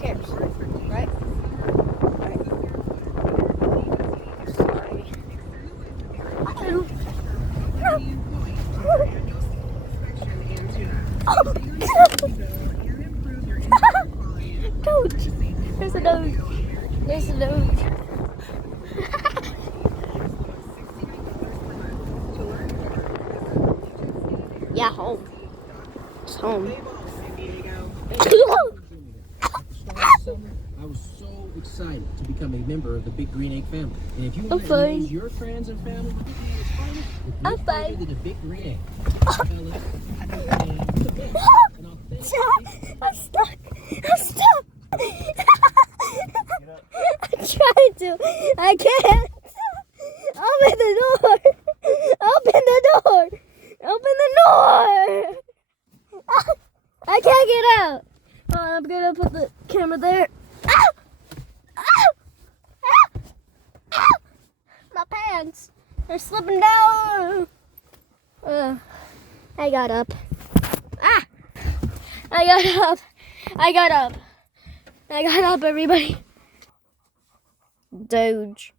cares? Right? Right. Sorry. Doge! There's a doge. There's a doge. Yeah, home. It's home. I was so excited to become a member of the Big Green Egg family. And if you want to fine. use your friends and family, I'm fine. to the Big Green Egg. I'm stuck. I'm stuck. I'm trying to. I can't. Open the door. Open the door. Open the door. I can't get out. I'm gonna put the camera there. Ow! Ow! Ow! Ow! My pants are slipping down. I got up. Ah! I got up. I got up. I got up, everybody. Doge.